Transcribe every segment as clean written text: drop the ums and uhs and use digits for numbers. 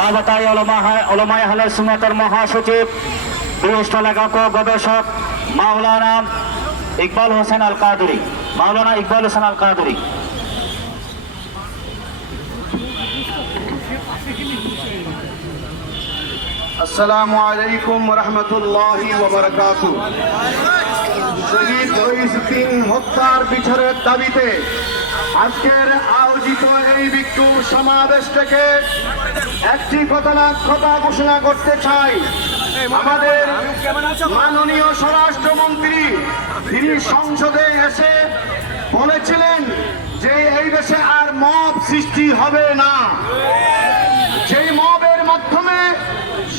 রাবাতায়ে উলামায়ে আহলে সুন্নাতের মহাসচিব, বিশিষ্ট লেখক ও গবেষক মাওলানা ইকবাল হোসেন আল কাদরি। মাওলানা ইকবাল হোসেন আল কাদরি। আসসালামু আলাইকুম ওয়া রাহমাতুল্লাহি ওয়া বারাকাতুহু। শহীদ রইসুদ্দিন হত্যার বিচারের দাবিতে আজকের আয়োজিত এই বিক্ষোভ সমাবেশ থেকে একটি কথা ঘোষণা করতে চাই। আমাদের মাননীয় স্বরাষ্ট্রমন্ত্রী তিনি সংসদে এসে বলেছিলেন যে এই দেশে আর মব সৃষ্টি হবে না। যেই মবের মাধ্যমে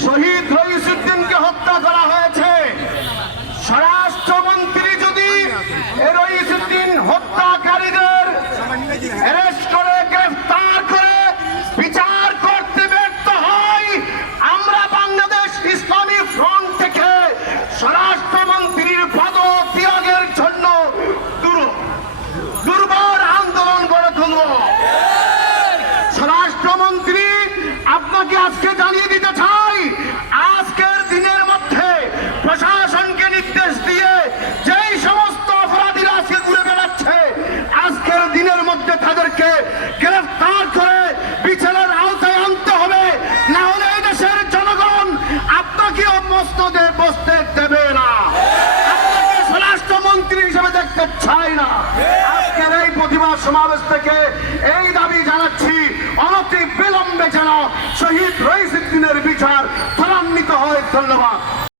শহীদ রইসুদ্দিনকে হত্যা করা হয়েছে, স্বরাষ্ট্রমন্ত্রী যদি রইসুদ্দিন হত্যাকারীদের অ্যারেস্ট করে গ্রেফতার করে বিচার করতে ব্যর্থ হয়, আমরা বাংলাদেশ ইসলামী ফ্রন্ট থেকে স্বরাষ্ট্রমন্ত্রীর পদত্যাগের জন্য দুর্বার আন্দোলন গড়ে তুলব। স্বরাষ্ট্রমন্ত্রী আপনাকে আজকে জানিয়ে দিতে চাই, আজকের দিনের মধ্যে প্রশাসনকে নির্দেশ দিয়ে যেই সমস্ত অপরাধীরা আজকে ঘুরে বেড়াচ্ছে, আজকের দিনের মধ্যে তাদেরকে গ্রেফতার করে বিচারের আওতায় আনতে হবে। না হলে এই দেশের জনগণ আপনাকে মসনদে বসতে দেবে না, আপনাকে স্বরাষ্ট্রমন্ত্রী হিসেবে দেখতে চাই না। আজকের এই প্রতিবাদ সমাবেশ থেকে এই দাবি জানাচ্ছি, অনতি বিলম্বে যেন শহীদ রইসুদ্দিনের বিচার ত্বরান্বিত হয়। ধন্যবাদ।